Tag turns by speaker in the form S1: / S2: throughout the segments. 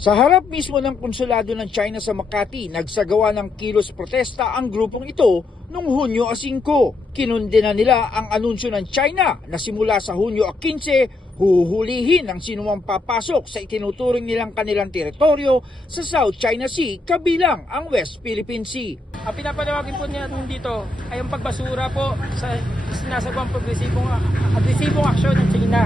S1: Sa harap mismo ng konsulado ng China sa Makati, nagsagawa ng kilos protesta ang grupong ito noong Hunyo 5. Kinundena nila ang anunsyo ng China na simula sa Hunyo 15, huhulihin ang sinumang papasok sa itinuturing nilang kanilang teritoryo sa South China Sea kabilang ang West Philippine Sea.
S2: Ang pinapanawagin po niya dito ay ang pagbasura po sa sinasagawang progresibong, agresibong aksyon ng China.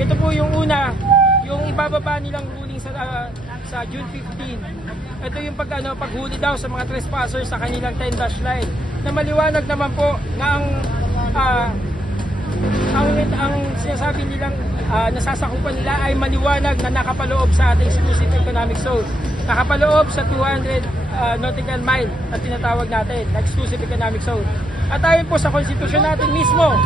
S2: Ito po yung una, yung ibababa nilang ruling sa ah, sa June 15. Ito yung pag, ano, paghuli daw sa mga trespassers sa kanilang 10 dash line. Na maliwanag naman po na ang ah, ang, ang sinasabi nilang ah, nasasakupan nila ay maliwanag na nakapaloob sa ating exclusive economic zone. Nakapaloob sa 200 ah, nautical mile na tinatawag natin, na exclusive economic zone. At ayon po sa konstitusyon natin mismo,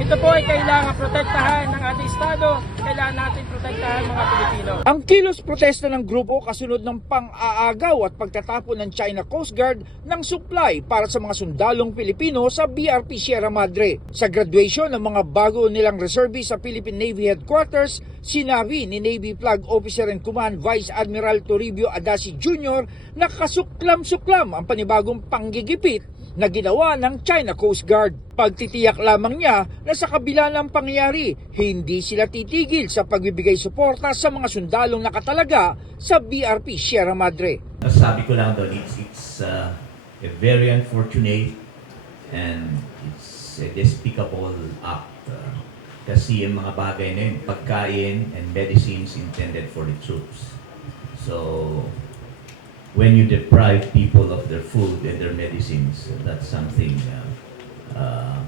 S2: ito po ay kailangan protektahan ng ating Estado, kailangan natin protektahan mga Pilipino.
S1: Ang kilos protesta ng grupo kasunod ng pang-aagaw at pagtatapon ng China Coast Guard ng supply para sa mga sundalong Pilipino sa BRP Sierra Madre. Sa graduation ng mga bago nilang reservists sa Philippine Navy Headquarters, sinabi ni Navy Flag Officer and Command Vice Admiral Toribio Adasi Jr. na kasuklam-suklam ang panibagong panggigipit na ginawa ng China Coast Guard. Pagtitiyak lamang niya na sa kabila ng pangyayari, hindi sila titigil sa pagbibigay suporta sa mga sundalong nakatalaga sa BRP Sierra Madre.
S3: Sabi ko lang doon, it's, it's uh, a very unfortunate and it's a despicable act. uh, kasi yung mga bagay na yun, pagkain and medicines intended for the troops. So, when you deprive people of their food and their medicines, that's something uh, uh,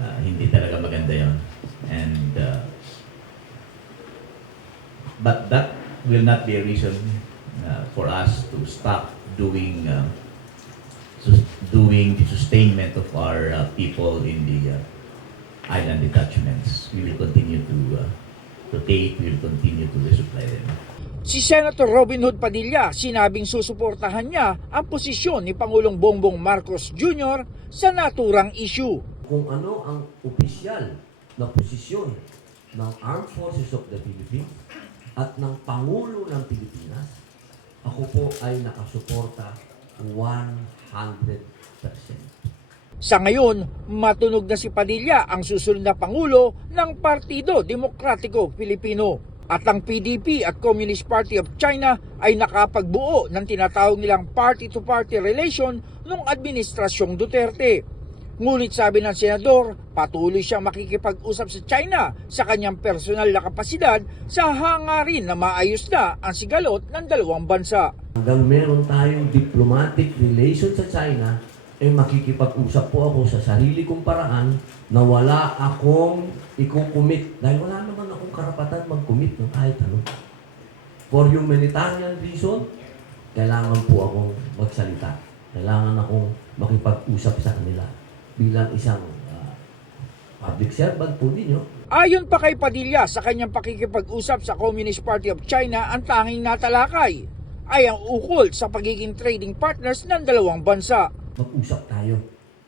S3: uh, hindi talaga maganda yon. And uh, but that will not be a reason uh, for us to stop doing uh, doing the sustainment of our uh, people in the uh, island detachments. We will continue to uh, to take. We will continue to resupply them.
S1: Si Senator Robin Hood Padilla sinabing susuportahan niya ang posisyon ni Pangulong Bongbong Marcos Jr. sa naturang issue.
S4: kung ano ang opisyal na posisyon ng Armed Forces of the Philippines at ng Pangulo ng Pilipinas, ako po ay nakasuporta 100%.
S1: Sa ngayon, matunog na si Padilla ang susunod na Pangulo ng Partido Demokratiko Pilipino. At ang PDP at Communist Party of China ay nakapagbuo ng tinatawag nilang party-to-party relation ng Administrasyong Duterte. Ngunit sabi ng senador, patuloy siyang makikipag-usap sa China sa kanyang personal na kapasidad sa hangarin na maayos na ang sigalot ng dalawang bansa.
S4: Hanggang meron tayong diplomatic relation sa China, eh makikipag-usap po ako sa sarili kong paraan na wala akong ikukumit. Dahil wala naman akong karapatan mag-commit ng kahit ano. For humanitarian reason, kailangan po akong magsalita. Kailangan akong makipag-usap sa kanila bilang isang ah, public servant po ninyo.
S1: Ayon pa kay Padilla sa kanyang pakikipag-usap sa Communist Party of China, ang tanging natalakay ay ang ukol sa pagiging trading partners ng dalawang bansa.
S4: Mag-usap tayo.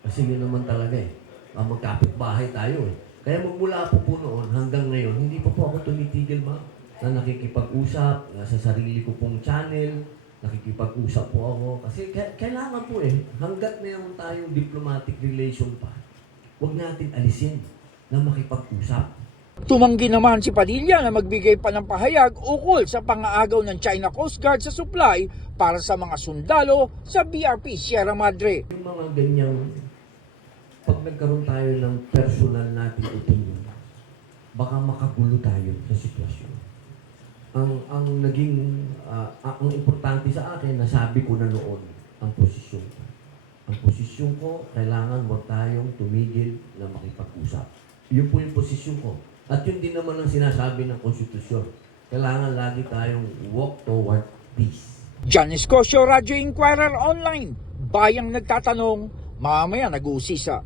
S4: Kasi yun naman talaga eh. Ang magkapit-bahay tayo eh. Kaya magmula po po noon hanggang ngayon, hindi pa po ako tumitigil ma na nakikipag-usap, na sa sarili ko pong channel, nakikipag-usap po ako. Kasi ka- kailangan po eh, hanggat meron tayong diplomatic relation pa, huwag natin alisin na makipag-usap.
S1: Tumanggi naman si Padilla na magbigay pa ng pahayag ukol sa pangaagaw ng China Coast Guard sa supply para sa mga sundalo sa BRP Sierra Madre.
S4: Yung mga ganyang, pag nagkaroon tayo ng personal nating opinion, baka makagulo tayo sa sitwasyon. Ang ang naging ah, ang importante sa akin, nasabi ko na noon ang posisyon ko. Ang posisyon ko, kailangan wag tayong tumigil na makipag-usap. Yun po yung posisyon ko. At yun din naman ang sinasabi ng konstitusyon. Kailangan lagi tayong walk toward peace.
S1: John Escocio, Radio Inquirer Online. Bayang nagtatanong, mamaya nag-uusisa.